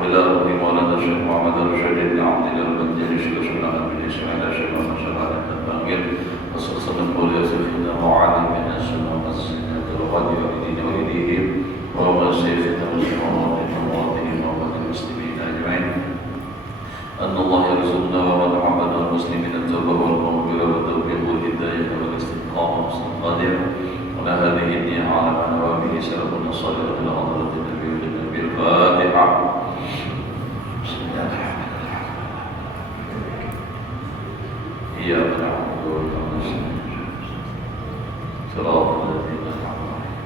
وإلى روح مولانا الشيخ محمد الرشيد بن عبد الله البديل شيخ سنة بن إسماعيل شيخ مشهد التنبير وصلصة القول سيدنا معاذ بن السنة والسنة الغد والدين وإليه وهو سيدنا وسلم المواطنين المسلمين أجمعين أن الله يرزقنا ومن عبد المسلمين التوبة والمغفرة والتوفيق والهداية والاستقامة والقادر ولا هذه النية على ما نوى به سلفنا الصالح إلى حضرة النبي الفاتحة. إياك نعبد وإياك نستعين صراط الذين أنعمت عليهم.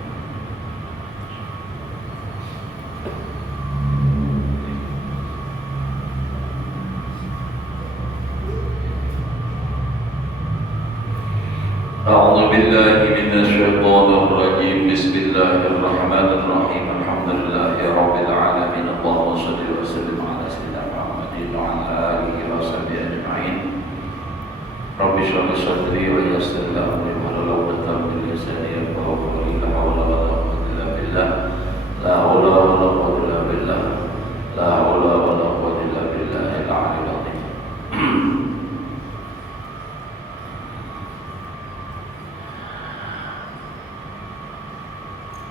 أعوذ بالله من الشيطان الرجيم. بسم الله الرحمن الرحيم. الحمد لله رب العالمين. اللهم صل وسلم على سيدنا محمد وعلى آله وصحبه أجمعين. رب اشرح لي صدري ويسر لي أمري واحلل عقدة من لساني يفقهوا قولي. لا حول ولا قوة إلا بالله. لا حول ولا قوة إلا بالله. لا حول ولا قوة إلا بالله العلي العظيم.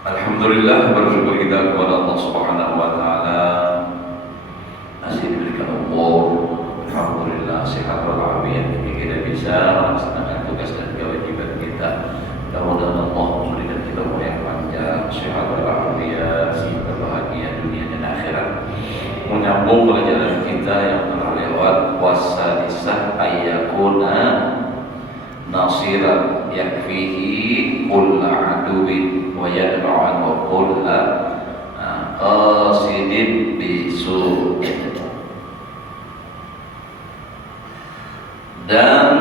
Alhamdulillah, bersyukur kita kepada Allah Subhanahu wa taala. Masih diberikan umur, alhamdulillah sehat walafiat, kita bisa melaksanakan tugas dan kewajiban kita. Mudah-mudahan Allah memberikan kita umur yang panjang, sehat walafiat, sehingga bahagia dunia dan akhirat. Menyambung pelajaran kita yang telah lewat, wasadisah ayyakuna nasiran yakfihi kulla aduwin wa yadba'an wa kulla qasidin bisu'in. Dan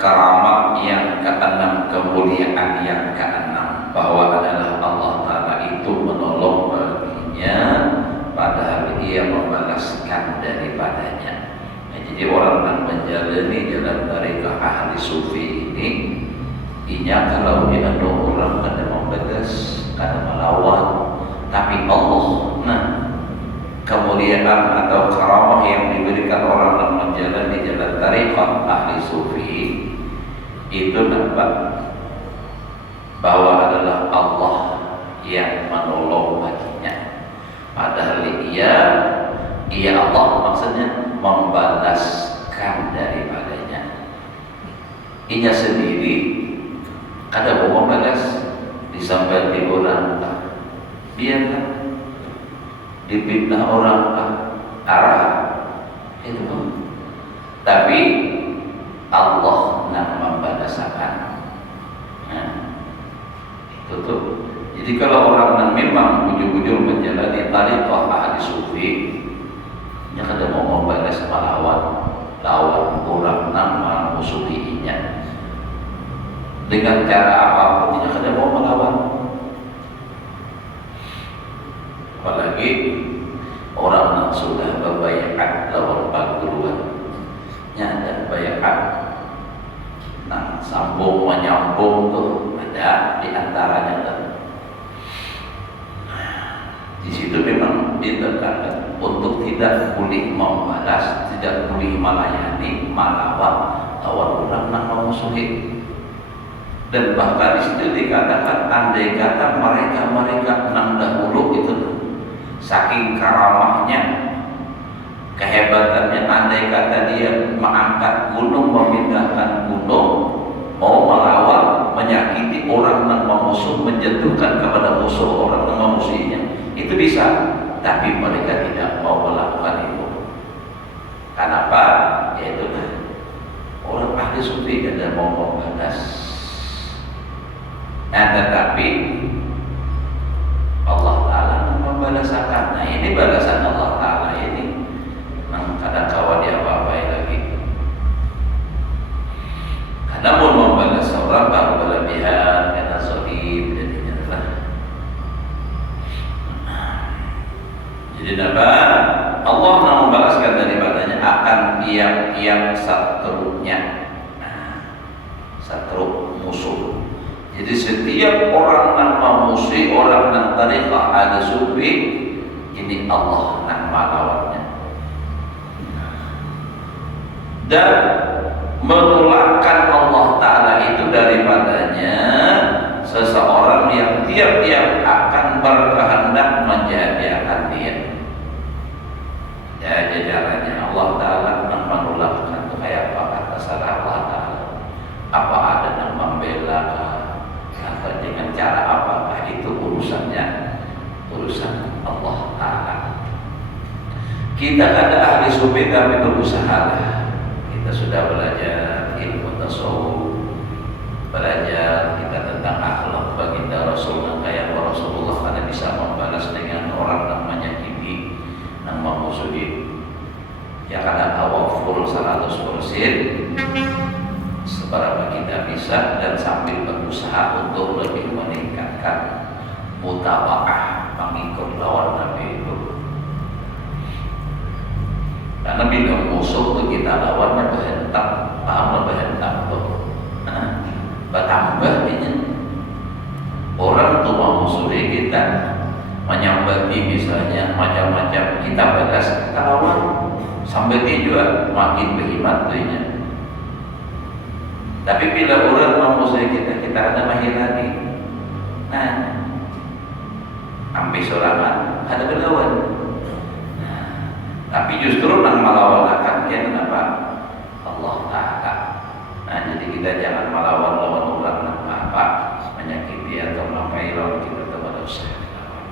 karamat yang keenam, kemuliaan yang keenam, bahwa adalah Allah Ta'ala itu menolong baginya padahal ia membalaskan daripadanya. Jadi orang yang menjalani jalan tarekat ahli sufi ini, inya kalau dia ada orang kada membalas, kada melawan, tapi Allah, nah kemuliaan atau karamah yang diberikan orang yang menjalani jalan tarekat ahli sufi itu nampak bahwa adalah Allah yang menolong baginya. Padahal ia Allah maksudnya membalaskan daripadanya. Inya sendiri kada mau membalas, disampai di orang biarlah, dipitnah orang arah itu, tapi Allah nak membalaskan. Nah, itu tuh. Jadi kalau orang yang memang ujung-ujung menjalani tariqah ahli sufi, dia kada mau membalas lawan orang nama musuhinya dengan cara apapun, dia kada mau melawan. Apalagi orang yang sudah berbaiat lawan perguruan, nyata baiat, nah sambung menyambung tuh ada di antaranya tuh. Di situ memang ditekankan untuk tidak boleh membalas, tidak boleh melayani, melawan lawan orang yang memusuhi. Dan bahkan di situ dikatakan, andai kata mereka yang dahulu itu saking karamahnya, kehebatannya, andai kata dia mengangkat gunung, memindahkan gunung, mau melawan, menyakiti orang yang memusuh, menjatuhkan kepada musuh orang yang memusuhinya, itu bisa, tapi mereka tidak mau melakukan itu. Kenapa? Yaitu orang ahli sufi tidak mau membalas. Nah, tetapi Allah Ta'ala membalaskan. Nah, ini balasan Allah Ta'ala ini kadang kawan dia apa-apain lagi. Namun membalas orang baru berlebihan karena sohib dan inilah. Jadi apa? Allah yang membalaskan daripadanya akan tiap-tiap seterusnya. Nah, Jadi setiap orang yang memusuhi orang yang tariqah ahli sufi, ini Allah yang melawannya. Dan menolakkan Allah Ta'ala itu daripadanya seseorang yang tiap-tiap akan berkehendak menjadikan dia. Ya, jajarannya Allah Ta'ala menolakkan itu kayak apa kata salah Allah Ta'ala. Apa ada yang membela atau dengan cara apakah itu urusannya, urusan Allah Ta'ala. Kita ada ahli sufi tapi berusaha. Kita sudah belajar ilmu tasawuf, belajar kita tentang akhlak baginda Rasulullah, kayak Rasulullah karena bisa membalas dengan orang yang menyakiti, yang memusuhi. Ya karena tawaful 100%, seberapa kita bisa, dan sambil berusaha untuk lebih meningkatkan mutaba'ah, mengikut lawan Nabi itu. Karena bila musuh itu kita lawannya berhentak, paham berhentak tuh, bertambah ini. Orang tuh memusuhi kita, menyambati misalnya macam-macam, kita balas, kita lawan, sampai dia juga makin berhemat tuhnya. Tapi bila orang memusuhi kita, kita ada mahir lagi. Nah, ambil sorangan, ada berlawan. Tapi justru yang melawan akan dia kenapa? Allah Ta'ala. Nah, jadi kita jangan melawan lawan orang apa menyakiti atau melampaui lawan kita kepada usaha dilawan.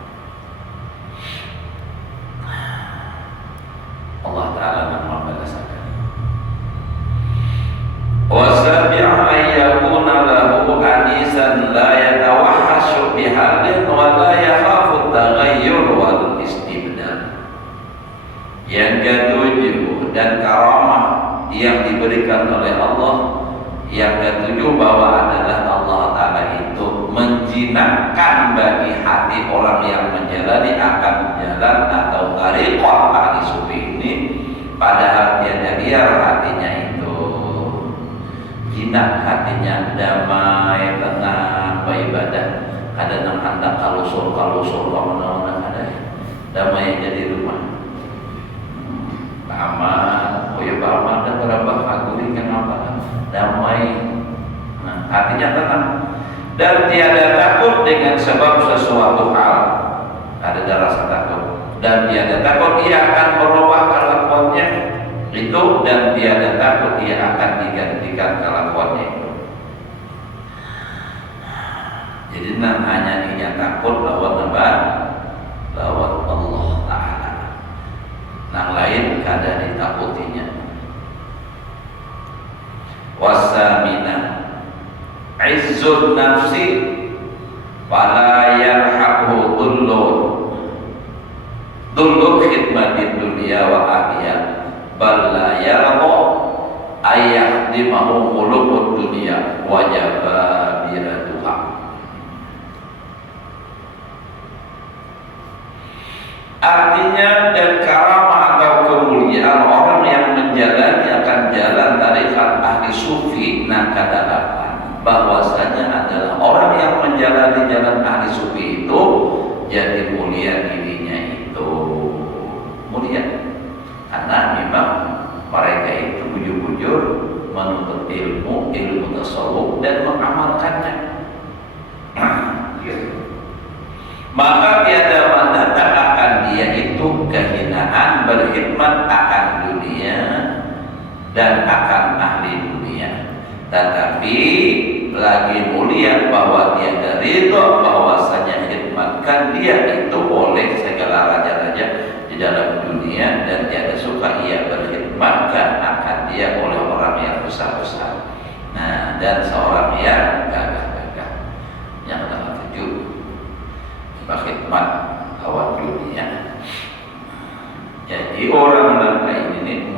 Allah Ta'ala yang membalasakan. Wasabi'a ayyakuna lahu anisan la yatawahhashu bihalin wa la yakhafu taghayyur wal istibdal. Yang ketujuh, dan karamah yang diberikan oleh Allah yang ketujuh bahwa adalah Allah Ta'ala itu menjinakkan bagi hati orang yang menjalani akan jalan atau tariqah ahli sufi ini, padahal dia hatinya itu jinak, hatinya damai, tenang, beribadah. Ada yang hendak kalusur kamu ada damai jadi rumah. Aman, oh ya aman, dan berapa kaguri kenapa damai. Nah, hatinya tenang dan tiada takut dengan sebab sesuatu hal. Ada rasa takut dan tiada takut ia akan berubah kelakuannya itu, dan tiada takut ia akan digantikan kelakuannya itu. Jadi hanya ia takut lawan apa? Lawan Allah Ta'ala. Yang lain kada ditakutinya. Wasamina izzun nafsi fala yarhabu dullu khidmatid dunia wa ahliya bal la yarda ayyahdimahu mulukud dunia wa jababiratuha. Artinya, dan karamah atau kemuliaan orang yang menjalani akan jalan tarikat ahli sufi nakadalapan, bahwasanya adalah orang yang menjalani jalan ahli sufi itu jadi mulia dirinya itu mulia, karena memang mereka itu bujur-bujur menuntut ilmu tasawuf dan mengamalkannya. Maka tiada mendatang akan dia itu kehinaan berkhidmat akan dunia dan akan ahli dunia, tetapi lagi mulia bahwa tiada ridho bahwasanya khidmatkan dia itu oleh segala raja-raja di dalam dunia, dan tiada suka ia berkhidmatkan akan dia oleh orang yang besar-besar. Nah, dan seorang yang gagah-gagah yang dalam tujuh berkhidmat kawan dunia. Jadi orang lain ini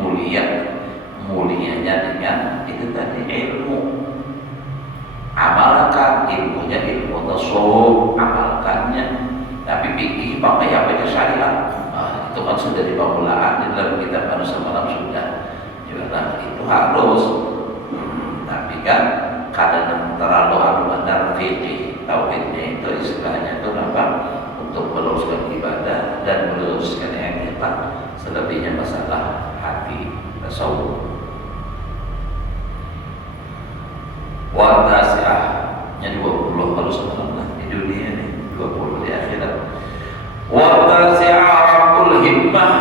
mulianya dengan itu tadi ilmu. Amalkan ilmunya, ilmu tasawuf, amalkannya. Tapi fikih pakai apa aja syariat. Itu kan sudah di permulaan di dalam kitab Manusia Malam sudah. Juga itu harus. Tapi kan kadang terlalu benar masalah fikih. Tauhidnya itu istilahnya itu apa? Untuk meluruskan ibadah dan meluruskan akidah. Selebihnya masalah hati, tasawuf. Wa tasi'ahnya 20 kalau subhanallah di dunia ini, 20 di akhirat. Wa tasi'ah rabbul himmah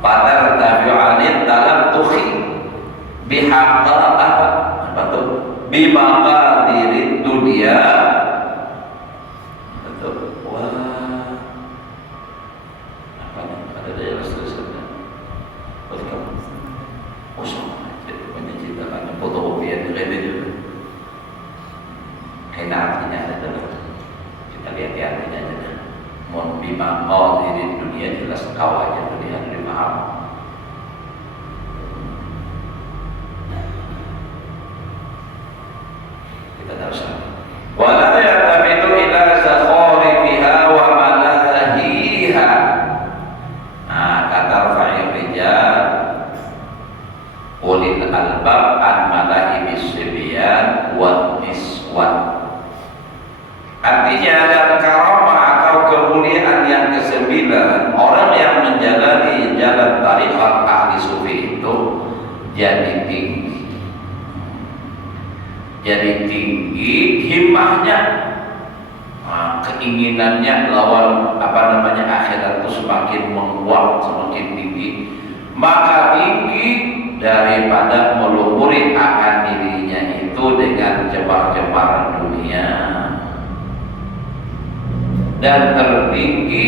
pada tabi'anit dalam tukhi bihaqaqah apa tuh? Bimaqadirid dunia. Betul. Wah. Apa nih? Ada daya seterusnya. Betul. Usah. Jadi menciptakan fotokopian lebih juga. Kena artinya ada. Kita lihat artinya aja. Mon bimaqadirid dunia jelas kawannya itu dia dipaham. Wala ya'tamidu ila zakharifiha wa malahiha. Kata rafa'ir rijal ulil albab an malahibis sibyan wa niswan. Artinya dan karamah atau kemuliaan yang kesembilan, orang yang menjalani jalan tariqat ahli sufi itu jadi tinggi. Jadi tinggi himmahnya, keinginannya lawan akhirat itu semakin menguat, semakin tinggi. Maka tinggi daripada melumuri akan dirinya itu dengan jembar-jembar dunia, dan tertinggi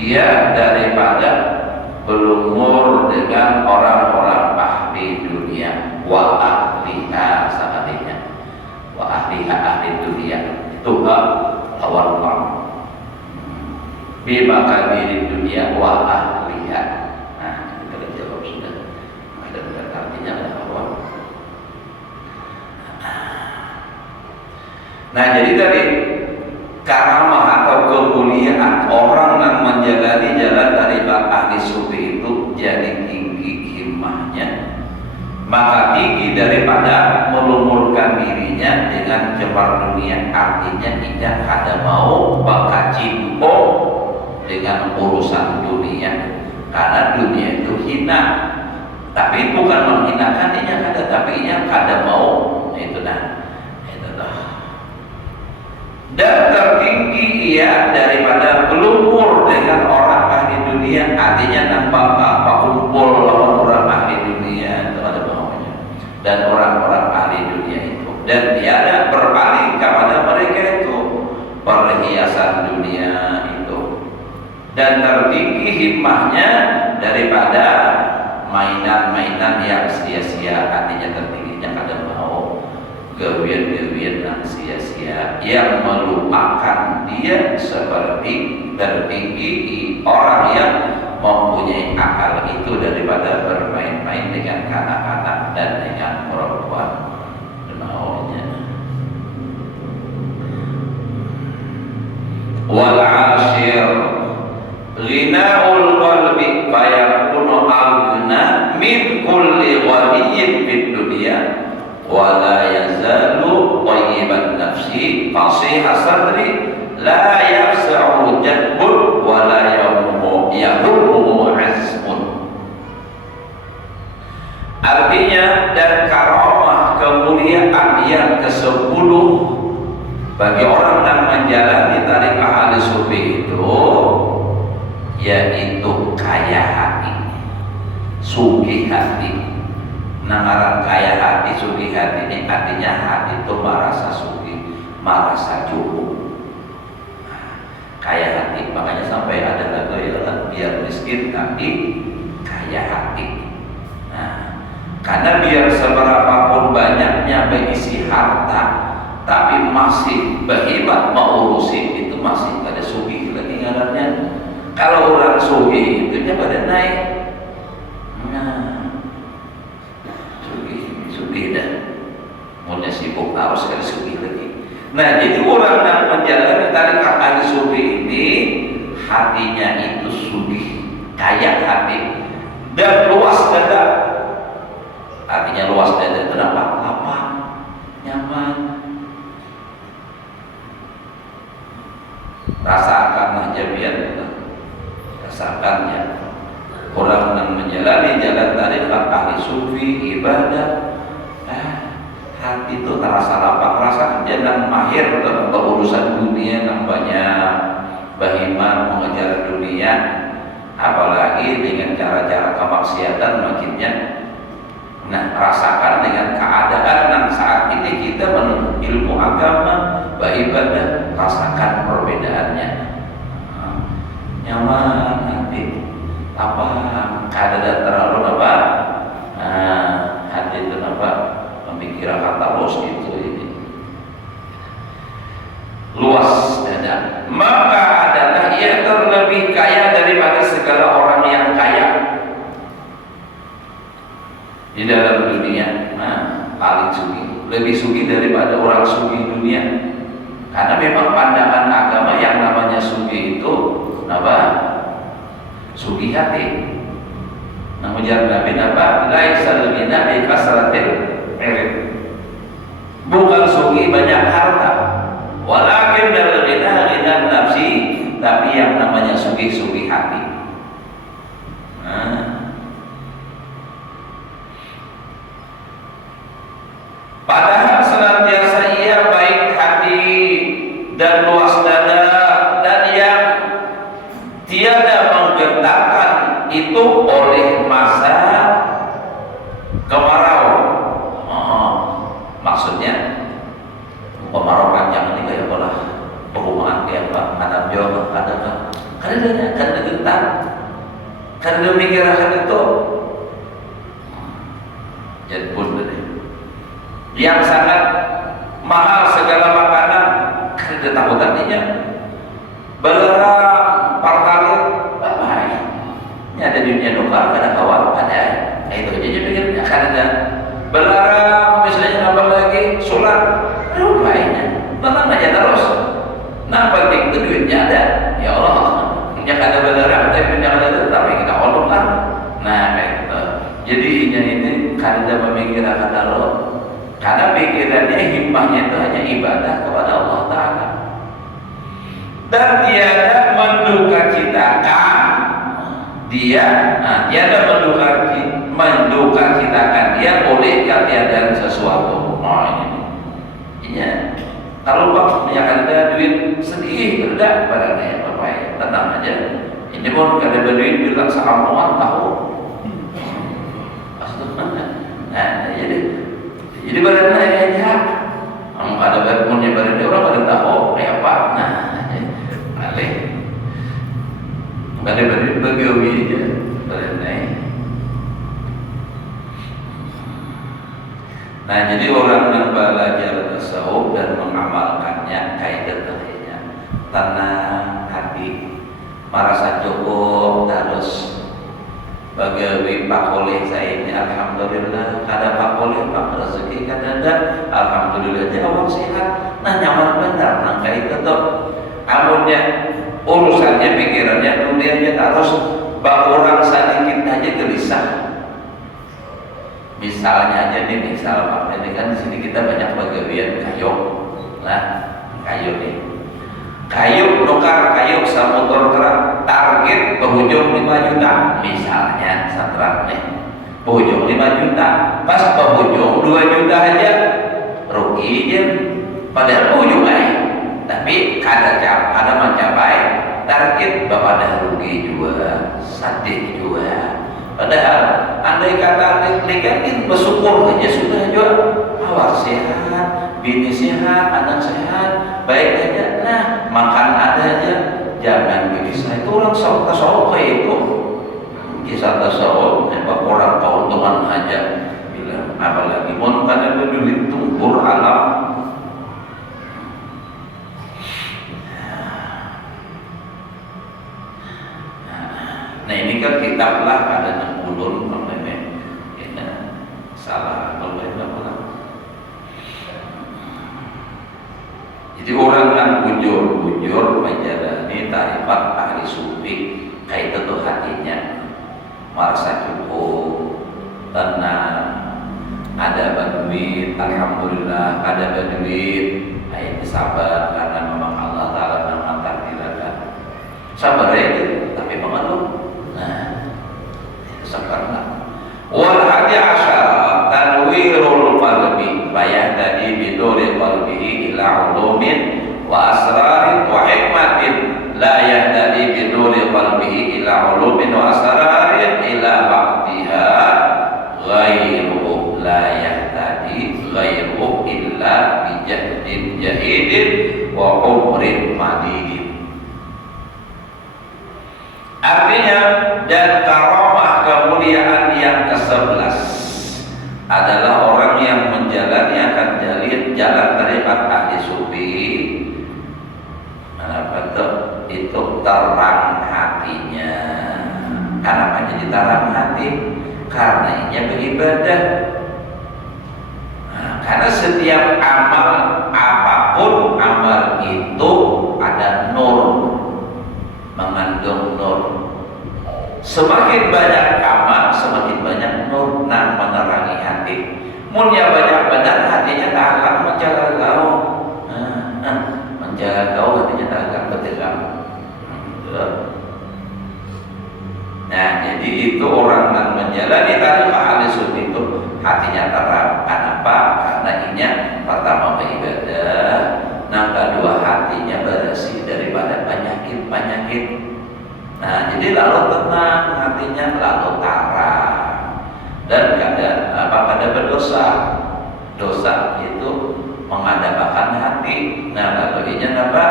dia daripada berumur dengan orang-orang ahli dunia wa ahliha sakalinya. Wa ahliha ahli dunia itu lawan Allah bima kadiri dunia wa ahliha. Nah, kita sudah jawab sudah. Ada artinya ada lawan. Nah, jadi tadi karamah atau kemuliaan orang yang menjalani jalan dari ahli sufi itu jadi tinggi himmahnya, maka tinggi daripada melumurkan dirinya dengan jembar dunia. Artinya tidak ada mau bakacimpo dengan urusan dunia, karena dunia itu hina. Tapi bukan menghinakan dia kada, tapi ia kada mau. Itu dah. Dan tertinggi ia daripada belumur dengan orang ahli dunia. Artinya nampak apa kumpul lawan orang ahli dunia itu ada maunya, dan orang-orang ahli dunia itu, dan tiada berpaling kepada mereka itu perhiasan dunia itu. Dan tertinggi himmahnya daripada mainan-mainan yang sia-sia. Artinya tertingginya kada mau gewian-gewian yang sia-sia yang melupakan dia, seperti tertinggi orang yang mempunyai akal itu daripada bermain-main dengan kanak-kanak dan dengan perempuan maunya. Wal ashir ghina'ul qalbi fayakunu aghna min kulli ghaniyyin fid dunya wa la yazalu thayyiban nafsi fasihha sadri la yafsa'u jadbun wa la yahummu azmun. Artinya, dan karamah kemuliaan yang ke-10 bagi orang yang menjalani tariqah ahli sufi itu yaitu kaya hati, sugih hati. Namaran kaya hati, sugih hati ini artinya hati itu merasa sugih, merasa cukup. Kaya hati, makanya sampai ada lagu ya, biar miskin tapi kaya hati. Nah, karena biar seberapapun banyaknya berisi harta, tapi masih berhemat mengurusi itu masih ada sugih lagi ngarannya. Kalau orang sugih itu pada naik. Nah, sugih dah, mulai sibuk harus kali sugih lagi. Nah, jadi orang yang menjalani tariqah ahli sufi ini hatinya itu sugih, kaya hati, dan luas dada. Artinya luas dada itu apa? Lapang, nyaman. rasakanlah jamian, rasakan ya. Orang yang menjalani jalan tarikat ahli sufi ibadah, hati itu terasa lapang, rasa jangan mahir dalam urusan dunia yang banyak bahiman mengejar dunia, apalagi dengan cara-cara kemaksiatan makinnya. Nah, rasakan dengan keadaan yang saat ini kita menuntut ilmu agama, beribadah, rasakan perbedaannya. Nyaman nanti apa keadaan terlalu apa? Hati itu apa? Pemikiran kata bos itu ini luas dada, maka adalah ia terlebih kaya daripada segala orang yang kaya di dalam dunia. Paling sugi, lebih sugi daripada orang sugi dunia, karena memang pandangan agama yang namanya sugi itu apa? Sugi hati. Namun jalan Nabi apa? Laisal ghina bi kasratil ilm. Bukan sugi banyak harta, walakin dal ghina ghina nafsi, tapi yang namanya sugi hati. Padahal senantiasa ia baik hati dan luas dada, dan yang tiada menggetarkan itu oleh masa kemarau. Maksudnya kemarau panjang ini kayak apa? Perumahan kayak apa? Ada Jawa, ada apa? Karena gentar, karena mikir akan itu. Jadi pun yang sangat mahal segala makanan, karena takutannya belerang partalit apa ini ada di dunia lokal, ada kawan, ada itu aja pikirnya. Karena belerang misalnya nambah lagi sulat, baiknya tenang aja terus. Nah penting itu duitnya ada, ya Allah. Yang ada belerang, tapi yang ada tapi kita olong kan. Nah kayak gitu. Jadi ini karena pemikiran kata Allah, karena pikirannya himmahnya itu hanya ibadah kepada Allah Ta'ala, dan tiada mendukacitakan dia, tiada mendukacitakan dia oleh ketiadaan sesuatu. Ini kalau Pak ada duit sedih berdak padanya apa ya, tenang aja. Ini pun kada berduit bilang sekampungan tahu. Nah jadi badannya aja, ada badannya badannya orang pada tahu kayak apa. Nah, balik, badan begawi aja badannya. Nah, jadi orang yang belajar tasawuf dan mengamalkannya kaidah tadinya tenang hati, merasa cukup terus. Bagawi Pak oleh saya ini alhamdulillah, kada Pak oleh Pak rezeki kada ada, alhamdulillah jawab sehat. Nah nyaman benar, nah kayak itu tuh. Amunnya urusannya pikirannya dunianya terus, bak orang sedikit aja gelisah. Misalnya aja nih, misal Pak, ini kan di sini kita banyak bagawian kayu, nah kayu nih. Kayu nukar kayu motor truk target penghujung 5 juta misalnya satrak nih penghujung 5 juta pas penghujung 2 juta aja rugi aja padahal penghujung tapi kada mencapai target bapak dah rugi juga sedih juga. Padahal andai kata negatif bersyukur aja sudah juga, awak sehat, bini sehat, anak sehat, baik aja. Nah makan ada aja, jangan gelisah. Itu orang tasawuf kayak itu. Kisah tasawuf, orang keuntungan aja. Bilang apalagi mau kada berduit tumpur alam. Nah ini kan kitab lah ada yang ulun namanya salah kalau apa. Jadi orang yang bujur menjalani tarikat ahli sufi kayak itu tuh hatinya merasa cukup, tenang, ada duit, alhamdulillah ada duit, ayo sabar karena memang Allah Ta'ala nama takdir sabar ya tapi mengeluh. Nah, itu sempurna. Wal hadi asyara tanwirul qalbi fayahtadi biduri qalbihi ila ulumin wa asrarin wa hikmatin la yahtadi biduri qalbihi ila ulumin wa asrarin ila ba'diha ghairuhu la yahtadi ghairuhu illa bijahdin jahidin wa umrin madidin. Artinya, dan karamah kemuliaan yang ke-11 adalah orang yang menjalani akan jalan tarikat ahli sufi. Apa itu terang hatinya. Kenapa jadi terang hati? Karena ini beribadah. Nah, karena setiap amal apapun amal itu ada nur, mengandung nur. Semakin banyak amal, semakin banyak nur yang menerangi hati. Munnya banyak benar, hatinya tak akan menjaga kau. Menjaga kau, hatinya tak akan bertegang. Nah, jadi itu orang yang menjalani tarikat ahli sufi itu hatinya terang. Kenapa? Karena ini pertama beribadah, yang kedua hatinya bersih daripada penyakit-penyakit. Nah, jadi lalu tenang hatinya, lalu tarang, dan kada berdosa. Dosa itu mengadakan hati. Nah, lalu ini apa?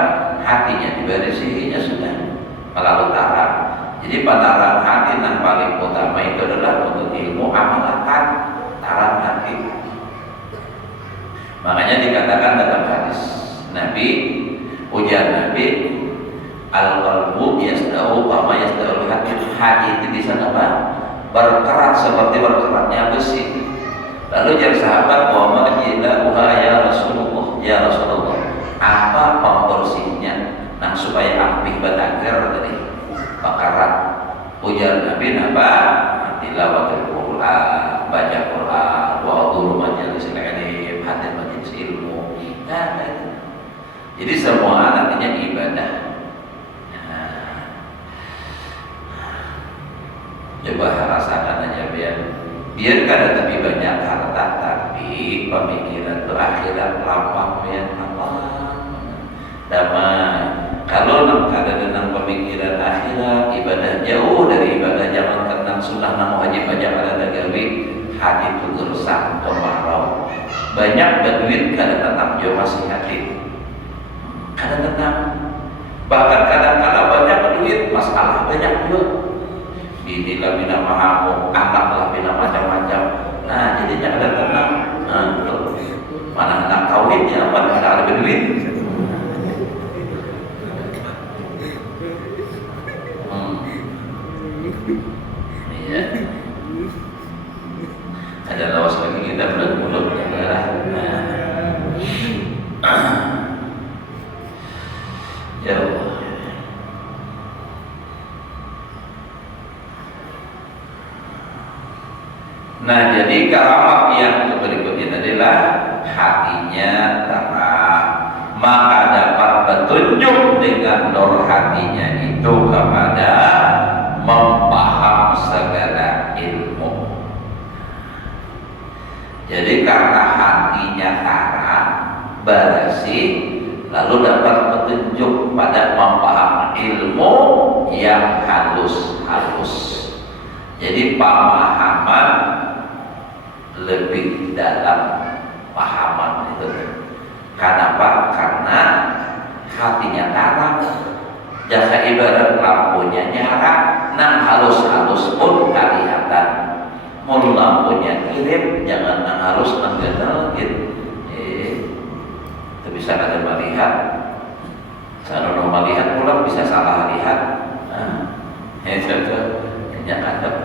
Hatinya dibersihinya sudah melalui tarang. Jadi pentarang hati yang paling utama itu adalah untuk ilmu amalatan, tarang hati. Makanya dikatakan dalam hadis Nabi, ujar Nabi, al-qalbu yasda'u kama yasda'ul hadid. Hati itu di sana apa? Berkerak seperti berkeraknya besi. Lalu jadi sahabat, wa ma jilauha ya Rasulullah, ya Rasulullah, apa pembersihnya nah supaya ampih batagir tadi bakarat. Ujar Nabi napa? Tilawatul Quran, baca Quran, wa hudur majelis ilmu, hadir majelis ilmu. Nah, jadi semua nantinya ibadah. Coba rasakan aja biar kada tapi banyak harta tapi pemikiran itu akhirat lapang ya lapang damai. Kalau kada dengan pemikiran akhirat, ibadah jauh dari ibadah zaman kenang sunnah nang wajib baca kada gawe, hati itu gersang kemarau. Banyak berduit kada tenang jo masih hati kada tenang. Bahkan kadang-kadang banyak berduit masalah banyak juga. Inilah bina mahamu, anaklah bina macam-macam. Nah, jadinya ada tenang. Nah, mana anak kawinnya, mana ada berduit. Iya. Ada lawas lagi kita bulan mulut ya lah. Ya Allah. Nah, jadi karamat yang berikutnya adalah hatinya terang, maka dapat petunjuk dengan nur hatinya itu kepada mempaham segala ilmu. Jadi karena hatinya terang, bersih, lalu dapat petunjuk pada mempaham ilmu yang halus-halus. Jadi pemahaman lebih dalam pahaman itu. Kenapa? Karena hatinya terang. Jasa ibarat lampunya nyala, nang halus-halus pun kelihatan. Mau lampunya kirim, jangan nang halus nang ganal gitu. Itu bisa ada melihat. Kalau melihat pulang bisa salah lihat. Itu banyak adab.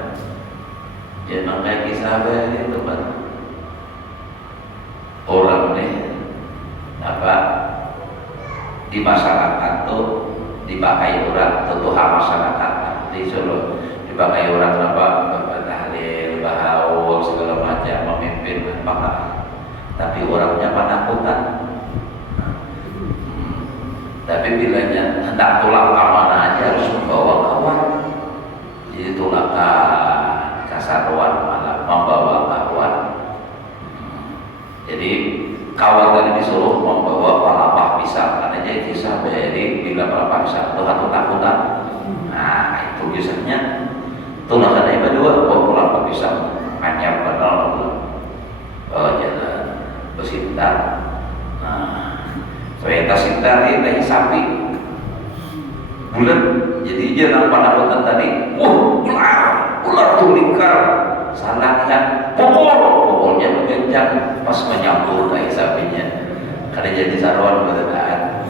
Jangan kayak kisah itu kan. Orang nih apa di masyarakat tuh dipakai orang tutuhan masyarakat di Solo dipakai orang apa tahlil, bahaul segala macam memimpin apa tapi orangnya penakutan. Tapi bilanya hendak tulak kemana aja harus membawa kawan. Jadi tulak ke kasaruan malah membawa kawan. Jadi kawan tadi disuruh membawa palapah pisang, karena jadi kisah dari bila palapah pisang itu takut-takutan. Nah itu kisahnya. Tulak ada yang kedua bawa palapah pisang hanya kenal jalan bersintar. Nah, ternyata sintar ini sapi bulat. Jadi dia nampak tadi, ular tuh lingkar, salah lihat, pukulnya berkencang pas menyambur kayak sapinya, karena jadi saruan beradaan.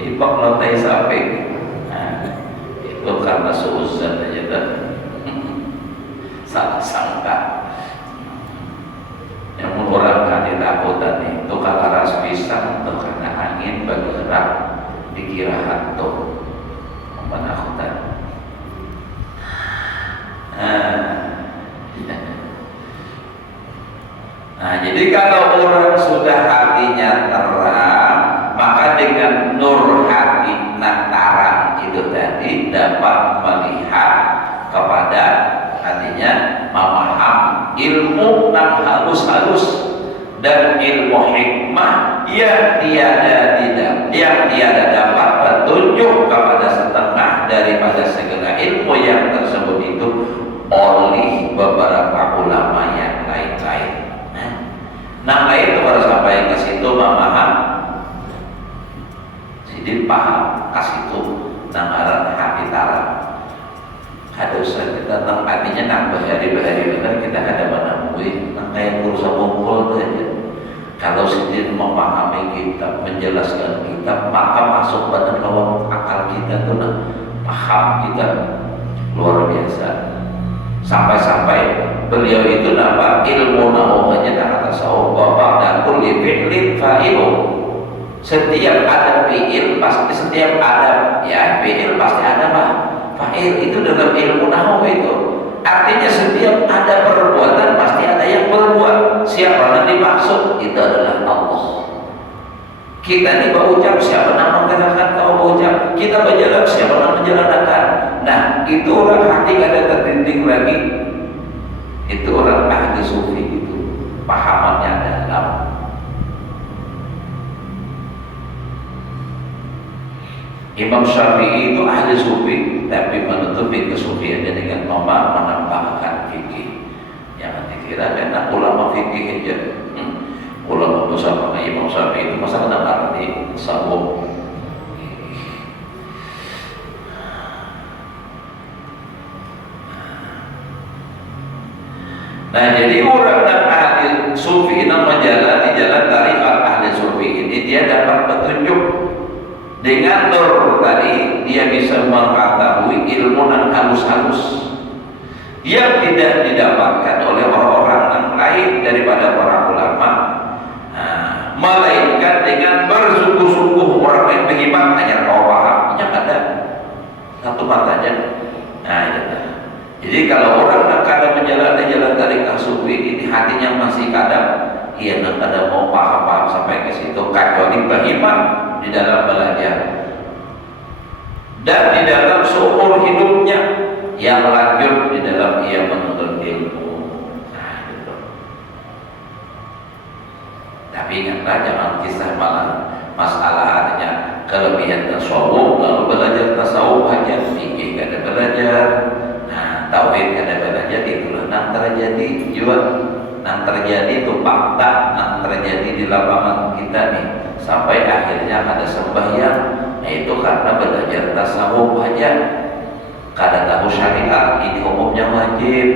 Ibak lotai sapi, nah, itu karena seuzan aja kan, salah sangka. Yang orang kan ditakutan itu kalau ras pisang terkena angin bergerak dikira hantu, menakutan. Nah, jadi kalau orang sudah hatinya terang, maka dengan nur hati terang itu tadi dapat melihat kepada artinya memaham ilmu yang halus-halus dan ilmu hikmah yang tiada dapat petunjuk kepada setengah daripada segala ilmu yang tersebut itu oleh beberapa ulama yang lain-lain. Nah lain kepada sampai ke situ memaham, jadi paham kasih itu namaran hati tarang. Ada usaha kita tentang artinya nambah hari-hari benar kita ada menemui kayak berusaha kumpul saja. Kalau sendiri memahami kitab, menjelaskan kitab, maka masuk pada lawang akal kita tuh paham kita luar biasa. Sampai-sampai beliau itu nambah ilmu nahuhnya kata tasawuf bapak dan kulli fi'lin fa'ilu. Setiap ada fi'il pasti setiap ada ya fi'il pasti ada fa'il itu dalam ilmu nahwu itu artinya setiap ada perbuatan pasti ada yang berbuat. Siapa yang dimaksud? Itu adalah Allah. Kita ini berucap, siapa yang menggerakkan kau berucap? Kita berjalan, siapa yang menjalankan? Nah itu orang hati ada terdinding lagi. Itu orang ahli sufi itu pahamannya dalam. Imam Syafi'i itu ahli sufi, tapi menutupi kesufiannya dengan menambahkan fikih. Jangan dikira karena ulama fikih aja. Ulama besar sama Imam Syafi'i itu masa kena arti sawab. Nah jadi orang dan ahli sufi yang menjalani jalan tarikat ahli sufi ini dia dapat petunjuk. Dengan nur tadi dia bisa mengetahui ilmu yang halus-halus yang tidak didapatkan oleh orang-orang yang lain daripada para ulama. Melainkan dengan bersungguh-sungguh orang lain bagaimana hanya kau paham yang ada satu matanya. Nah itu. Jadi kalau orang yang kadang menjalani jalan tarikat sufi ini hatinya masih kadang ia kadang mau paham sampai ke situ kecuali bagaimana di dalam belajar dan di dalam seumur hidupnya yang lanjut di dalam ia menuntut ilmu. Nah, gitu. Tapi ingatlah jangan kisah masalah artinya kelebihan tasawuf lalu belajar tasawuf hanya fikih kada belajar, nah tauhid kada belajar, itulah yang terjadi juga. Yang terjadi itu fakta yang terjadi di lapangan kita nih sampai akhirnya ada sembahyang. Nah itu karena belajar tasawuf aja kada tahu syariat ini hukumnya wajib.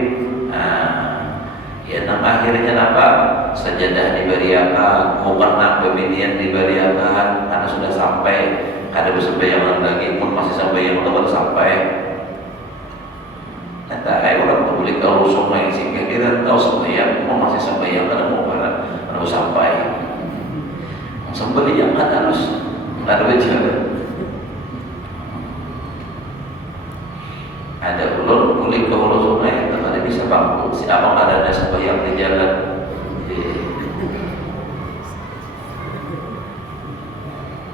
Nah ya akhirnya apa sajadah diberiakan, mukena pemilihan diberiakan karena sudah sampai kada bersembahyang lagi pun masih sembahyang atau baru sampai. Nah, orang boleh kalau semua yang singkat kita tahu sembahyang, mau masih sembahyang kan mau harus sampai. Sembahyang kan harus ada berjalan. Ada ulun boleh ke hulu sungai, ada bisa bangku. Siapa ada sembahyang di jalan?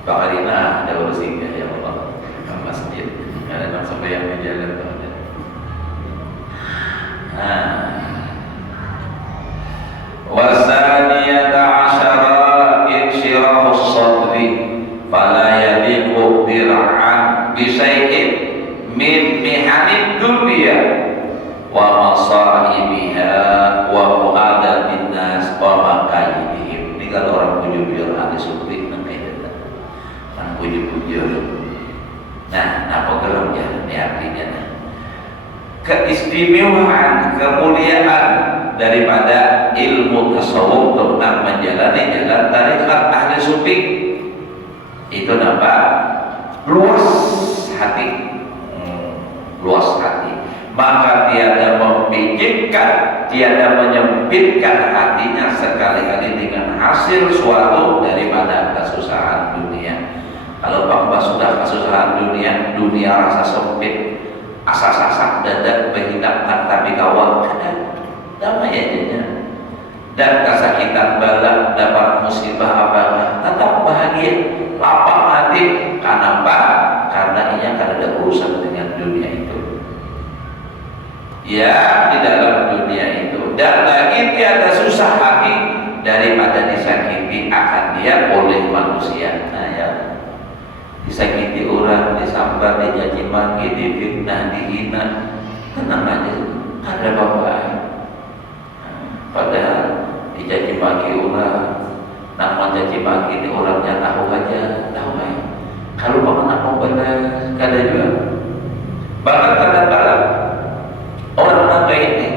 Bakarina ada urusinnya ya Allah, ke masjid, kadang sampai yang di jalan tuh ada. Wasaniyata asyara insyirahus sadri fala yadiqu dir'an bisay'in min mihanid dunya wa masaibiha wa mu'adatin nas wa makayidihim. Ini kalau orang bujur-bujur ahli sufi bujur-bujur. Nah, apa geramnya? Ini artinya keistimewaan, kemuliaan daripada ilmu tasawuf tentang menjalani jalan tarekat ahli sufi itu nampak luas hati, luas hati. Maka tiada memikirkan, tiada menyempitkan hatinya sekali-kali dengan hasil suatu daripada kesusahan dunia. Kalau bangsa sudah kesusahan dunia, dunia rasa sempit, asa-asa dadak berhidapkan tapi kawal kadang damai aja. Dan kesakitan bala dapat musibah apa tetap bahagia, lapang hati. Kenapa? Karena ia kan ada urusan dengan dunia itu. Ya, di dalam dunia itu. Dan lagi tiada susah hati daripada disakiti akan dia oleh manusia. Nah ya, disakiti orang, disambar, dicaci maki, difitnah, dihina, tenang aja, ada apa-apa. Padahal dicaci maki orang, nama caci maki ini orangnya tahu aja, tahu aja. Kalau nak membalas, kada juga. Bahkan kadang-kadang orang apa ini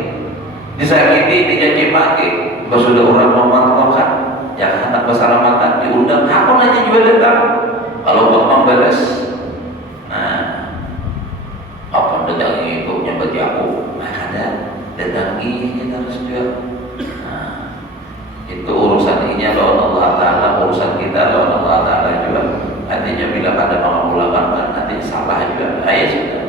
disakiti, dicaci maki, sudah orang memanfaatkan, yang anak bersalamatan diundang, apa aja juga datang. Kalau Bapak membalas, nah, apa datangi ikutnya bagi aku, nah ada datangi kita harus juga. Nah, itu urusan ini lawan Allah Taala, urusan kita lawan Allah Taala juga. Artinya bila pada mengulangkan nanti salah juga. Ayah sudah.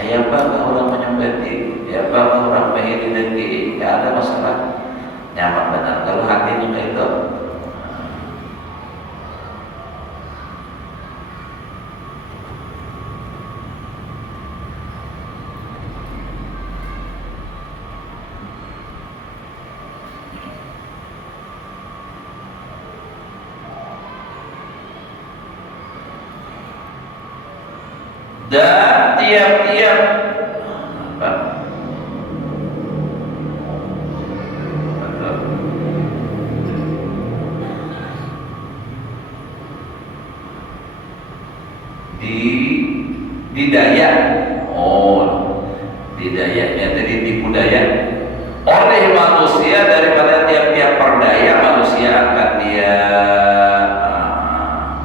Ya apa orang menyembati, ya apa orang mengiri dengki, tidak ada masalah. Nyaman benar. Kalau hatinya kayak itu. Dan tiap-tiap di Dayak, di Dayaknya tadi tipu daya oleh manusia daripada tiap-tiap perdaya manusia akan dia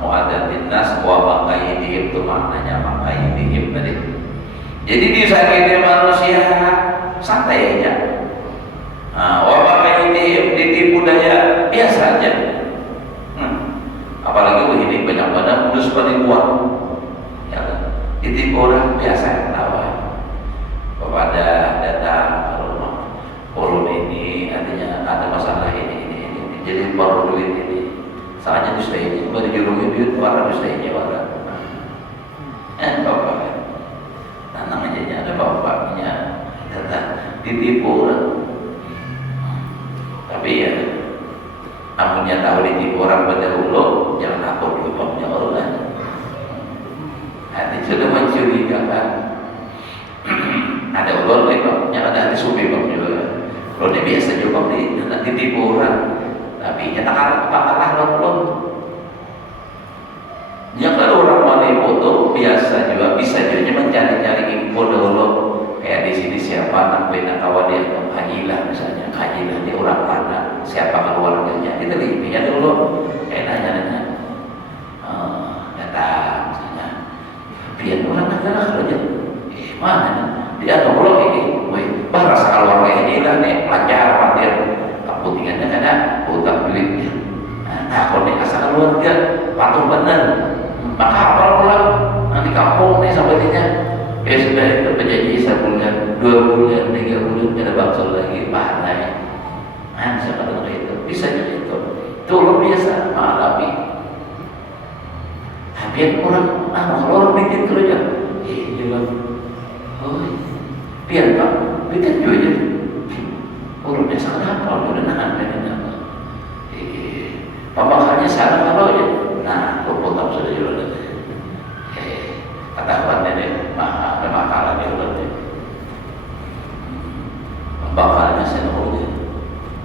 mu'adatin nas wa maqaidihim, itu maknanya maqaidihim tadi. Jadi disakiti manusia santai aja, wa maqaidihim ditipu daya biasa aja. Apalagi ini banyak banget modus penipuan, ya kan? Ditipu orang biasa tahu kepada datang urun ini artinya ada masalah ini jadi baru duit ini soalnya dusta ini baru jurungin duit warna dusta ini warna bapak nah namanya ada bapaknya datang ditipu orang, tapi ya amunnya tahu ditipu orang berdahulu jangan takut diupamnya orang hati sudah mencurigakan. Ada ulur yang ada hati sufi bang juga. Kalau dia biasa juga nanti ditipu orang, tapi nyata kalah lo. Ya kalau orang mau nipu tuh biasa juga bisa juga mencari-cari info dulu. Kayak di sini siapa namanya kawan dia Hajilah misalnya, Hajilah dia orang mana, siapa keluarganya, kita lihatnya dulu. Kayak nanya-nanya, datang misalnya, biar orang negara kerja, mana? Dia ada pulau ini, bahasa keluarga ini lah nih pelajar pandir, kepentingannya karena utang duitnya. Nah kalau nih asal keluarga patuh benar, maka apal pulang nanti kampung nih sampai tiga, sudah itu berjanji 1 bulan, 2 bulan, 3 bulan ada bangsa lagi pahalanya. Siapa tahu itu bisa jadi itu luar biasa mengalami. Pian orang, kalau orang bikin kerja, jelas. Oh, pian pak, bikin juga. Urutnya sangat apa, udah nahan dengan apa. Pembakarnya sana kalau aja. Nah, rumput tak sudah jual. Katakannya deh, makalah dia udah. Pembakarnya sana aja.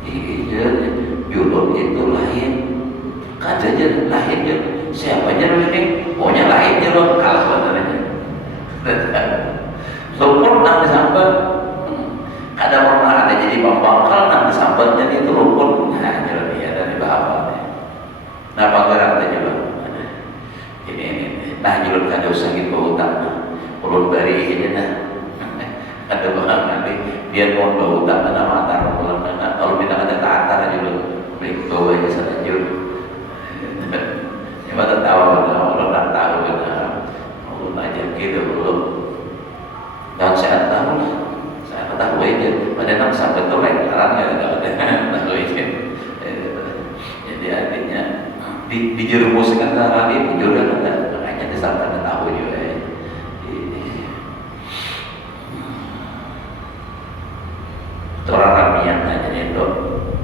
Iya, julur itu lahir. Katanya lahir je. Siapa aja ini? Pokoknya lahir je loh, kalah sebenarnya. Lumpur nang disambar. Ada pernah ada jadi pembakal nang disambar jadi itu lumpur. Nah, jadi dia dari bahapa. Nah, panggaran tadi juga. Ini. Nah, julur kada usah gitu utang. Ulun bari aja dah. Ada bahan nanti dia mau bawa utang kena mata pulang kena. Kalau kita ada tatar aja julur. Beli bawa aja sana julur. Cuma tertawa orang tak tahu benar. Ulun aja gitu belum. Dan saya tahu lah. Saya tahu aja. Pada nak sampai tu lain jalan ya tahu aja. Jadi artinya dijerumuskan ke arah ini juga ada. Makanya disangka tahu juga. Orang ramian aja itu.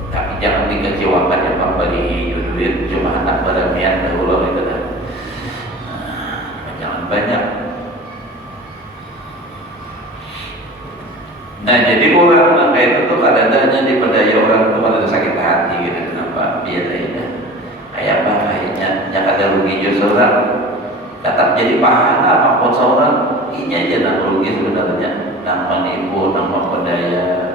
Tapi jangan dikecewakan ya Pak bagi duit cuma anak beramian dahulu itu kan. Jangan banyak. Nah jadi orang kayak itu tuh kadang-kadang dipedaya orang itu pada sakit hati gitu. Kenapa? Biar aja. Kayak apa? Kayaknya ada rugi justru orang tetap jadi pahala apapun seorang ini aja nak rugi sebenarnya. Nang menipu, nang mempedaya.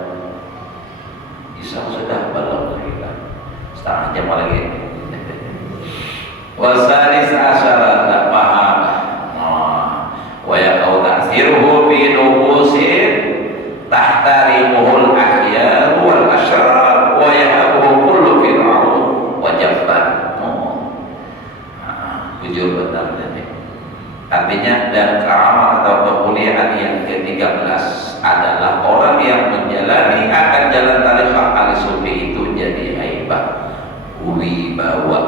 Bisa sudah balon kita setengah jam lagi. Wasalis asyara tak paham. Wa yaqau ta'siruhu fi nufusin tahtarimuhul ahyar wal asyrar wa yahabuhu kullu fir'aun wa jabbar. Jujur benar ini. Artinya dan keramat atau kemuliaan yang ke-13 adalah orang yang menjalani akan jalan tariqah al-sufi itu jadi haibah, wibawa.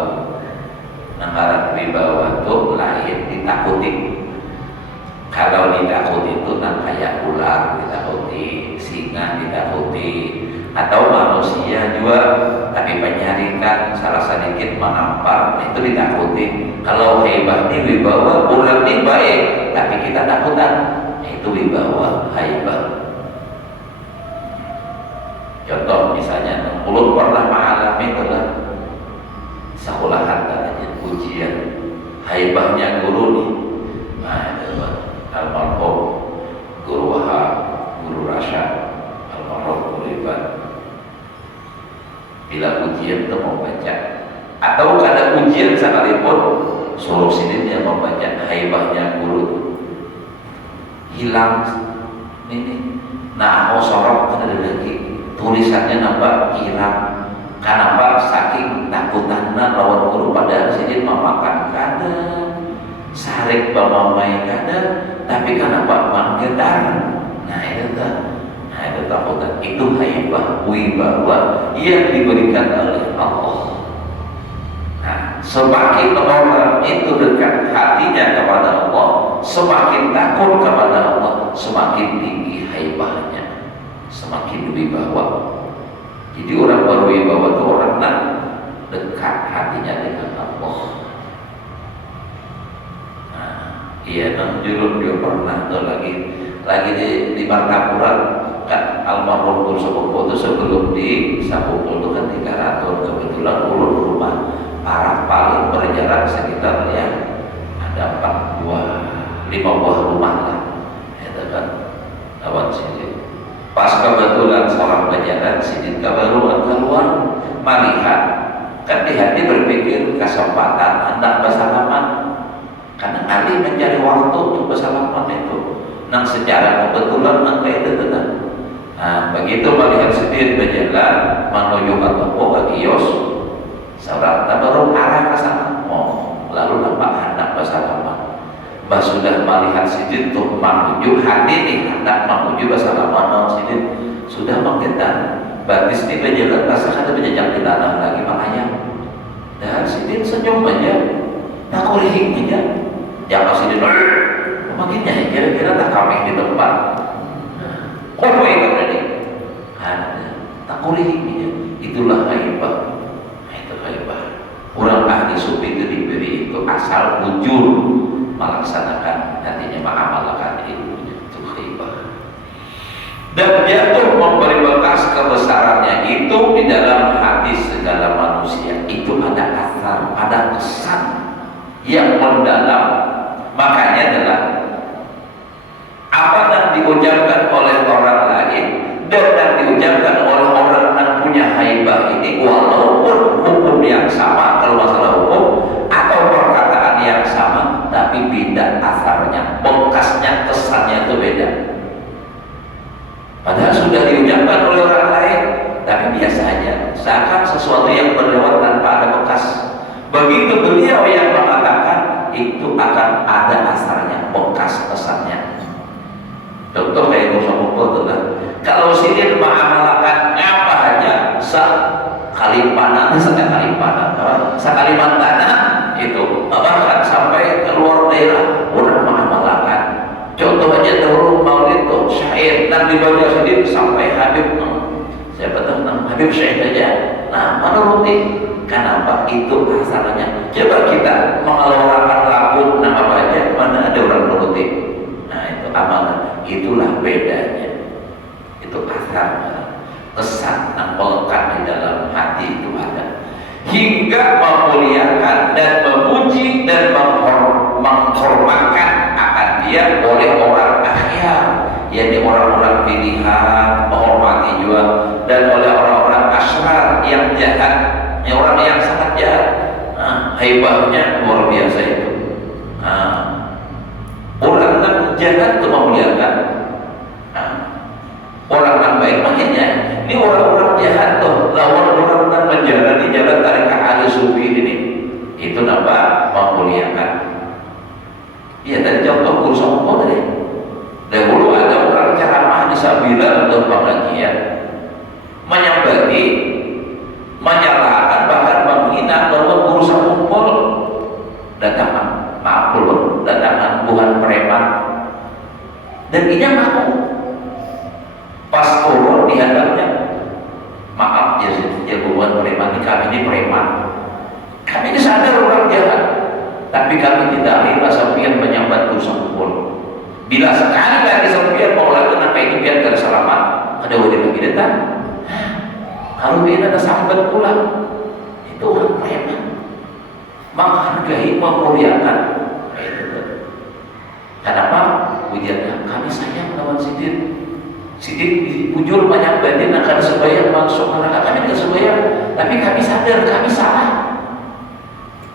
Nah, wibawa itu lahir ditakuti. Kalau ditakuti itu nah kayak ular ditakuti, singa ditakuti, atau manusia juga tapi penyarikan salah sedikit menampar itu ditakuti. Kalau haibah ini wibawa, ular ini baik tapi kita takutan. Itu wibawa haibah. Contoh misalnya, ulun pernah mengalami adalah sekolahan katanya ujian haibahnya guru nih. Nah, almarhum guru Wahab, guru Rasyad, almarhum guru Iban. Bila ujian itu mau baca, atau kada ujian sekalipun suruh sini dia membaca haibahnya guru. Hilang ini nah mau sorot ada lagi tulisannya nampak hilang kenapa saking takutannya lawan guru padahal sini memakan kada sarik bamamai kada tapi kenapa manggedan. Nah itu takutan itu haibah wibawa yang diberikan oleh Allah. Semakin orang itu dekat hatinya kepada Allah, semakin takut kepada Allah, semakin tinggi haibahnya, semakin wibawa. Jadi orang berwibawa itu orang yang dekat hatinya dengan Allah. Nah, iya, julur dia pernah tuh lagi di Martapura kan almarhum guru sepupu itu sebelum di Sapukul itu kan 300 kebetulan ulun rumah Arab paling berjarak sekitar ya ada 5 buah rumah lah, itu kan lawan sini. Pas kebetulan seorang berjalan sini kebaruan keluar melihat kan di hati berpikir kesempatan hendak bersalaman karena Ali mencari waktu untuk bersalaman itu. Nah secara kebetulan maka itu tenang. Nah begitu melihat sendiri berjalan menuju ke toko ke kios. Seorang tabaruk arah ke sana, lalu nampak hendak bersalaman. Bah sudah melihat sidin tuh menuju hati nih hendak menuju bersalaman sidin sudah menggetar. Batis ini berjalan rasa ada berjejak di tanah lagi makanya. Dan sidin senyum aja, tak korihing aja. yang masih di makinnya kira-kira tak kami di tempat kok itu tadi ada tak kuliah itulah haibah. Itu haibah. Orang ahli sufi itu diberi itu asal bujur melaksanakan nantinya mengamalkan itu haibah. Dan jatuh memberi bekas kebesarannya itu di dalam hati segala manusia. Itu ada asar, ada kesan yang mendalam. Makanya adalah apa yang diucapkan oleh orang lain dan yang diucapkan oleh orang yang punya haibah ini, walaupun hukum yang sama kalau masalah hukum atau perkataan yang sama, tapi beda asarnya, bekasnya, kesannya itu beda. Padahal sudah diucapkan oleh orang lain, tapi biasa aja, seakan sesuatu yang berlewat tanpa ada bekas. Begitu beliau yang mengatakan, itu akan ada asarnya, bekas kesannya. Contoh kayak Musa Mukul adalah kalau sini mengamalkan apa aja Kalimantan, Kalimantan itu bahkan sampai ke luar daerah orang mengamalkan. Contoh aja dahulu Maulid itu syair dan dibaca sendiri sampai Habib siapa tahu Habib Syekh aja. Nah, menuruti kenapa itu asalnya. Coba kita mengeluarkan lagu nama baca mana ada orang menuruti. Nah, itu amalan. Itulah bedanya. Itu asal kesan yang melekat di dalam hati itu ada hingga memuliakan dan memuji dan menghormatkan akan dia oleh orang akhyar, yakni orang-orang pilihan, menghormati juga, dan oleh orang-orang asyrar yang jahat, orang yang sangat jahat. Nah, haibahnya luar biasa itu. Nah, orang yang jahat itu memuliakan, orang yang baik makanya ini orang-orang jahat tuh lawan orang yang menjalani jalan tarekat ahli sufi ini, itu nama memuliakan. Iya tadi contoh guru sama tadi. Dahulu ada orang ceramah di Sabila untuk pengajian menyambati, menyalahkan bahkan menghina bahwa guru sampul datangan maaful datangan Tuhan preman dan ini ngaku pas turun di hadapnya maaf ya bukan preman ini preman kami ini sadar orang jahat tapi kami tidak riba sampian menyambat guru sampul. Bila sekali lagi sampian mau lagi apa itu biar tidak selamat ada wajib lagi datang kalau dia ada sambat pula itu orang preman menghargai, memuliakan. Kenapa? Ujiannya kami sayang lawan Sidin. Sidin bujur banyak batin akan sebayang masuk neraka, kami tidak sebayang, tapi kami sadar kami salah.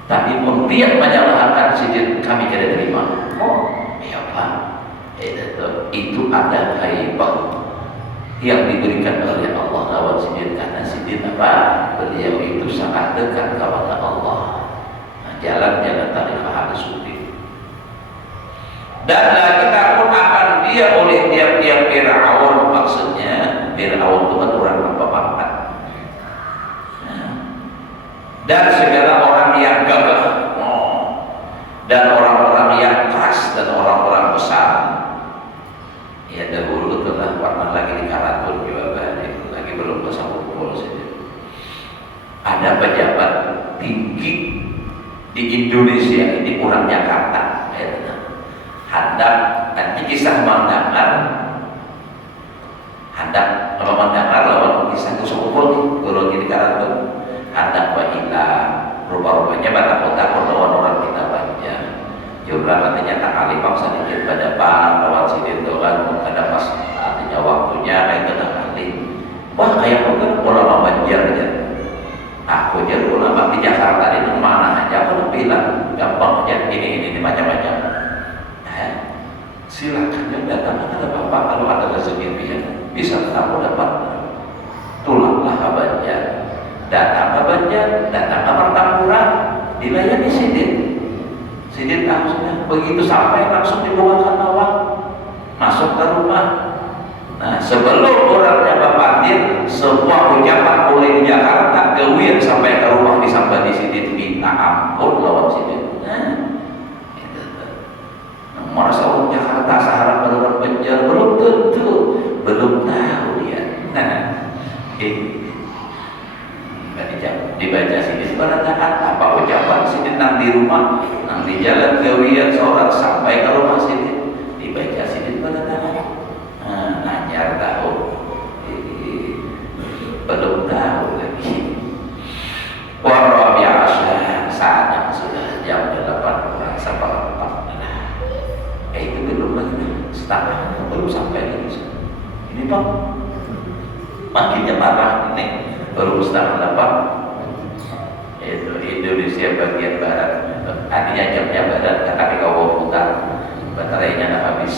Tapi kemudian menyalahkan Sidin kami tidak terima. Oh, ya Pak. Itu ada haibah yang diberikan oleh Allah lawan Sidin karena Sidin apa? Beliau itu sangat dekat kepada Allah. Jalan-jalan tarekat ahli sufi. Dan lagi takut akan dia oleh tiap-tiap Fir'aun, maksudnya Fir'aun itu kan orang apa-apa. Dan segala orang yang gagah, dan orang-orang yang keras dan orang-orang besar. Ya dahulu telah warna lagi di Karatun juga lagi belum ke Sampul saja. Ada pejabat tinggi di Indonesia ini orang Jakarta, handap nanti kisah mendengar handap apa mendengar lawan kisah kusumpul nih kalau di Karatun handap bahila rupa-rupanya batak-batak lawan orang kita banyak juga katanya tak kali paksa sedikit pada pan lawan sidin doang ada pas artinya waktunya kayak kena kali wah kayak bukan ulama banjar aja. Aku aja ulama di Jakarta ini mana aja aku bilang gampang aja ini macam-macam. Silakan yang datang ada bapak kalau ada rezeki bisa kamu dapat tulanglah kabarnya datang kabarnya datang ke Martapura dilayani Sidin langsung begitu sampai langsung dibawa ke Tawang masuk ke rumah. Nah sebelum orangnya bapatin semua ucapan mulai di Jakarta kewir sampai ke rumah disambati Sidin minta ampun lawan Sidin. nang di jalan gawian sholat sampai ke rumah sini dibaca sini pada tangan. Nanyar tahu, belum tahu lagi. Warabi Asyah saat yang sudah jam 8 kurang seperempat. Itu belum lagi setengah, belum sampai lagi. Ini Pak, makinnya parah ini, baru setengah 8. Itu Indonesia bagian barat. Artinya jamnya barat, tapi kau putar, baterainya dah habis.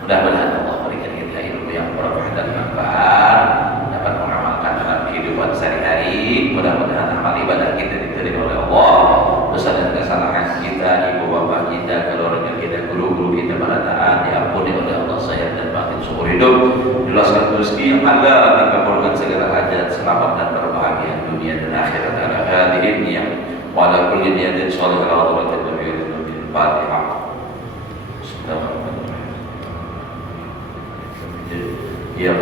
Mudah-mudahan Allah berikan kita ilmu yang berkah dan manfaat, dapat mengamalkan dalam kehidupan sehari-hari. Mudah-mudahan amal ibadah kita diterima oleh Allah. Dosa dan kesalahan kita, ibu bapak kita, keluarga kita, guru-guru kita, para taat diampuni oleh Allah sayang dan batin seumur hidup. Jelaskan rezeki yang halal, dikabulkan segala hajat, selamat dan berbahagia dunia dan akhirat. Ala hadirin niyah wa ala kulli niyatin shalihah wa ala kulli niyatin Fatihah. Bismillahirrahmanirrahim. Ya,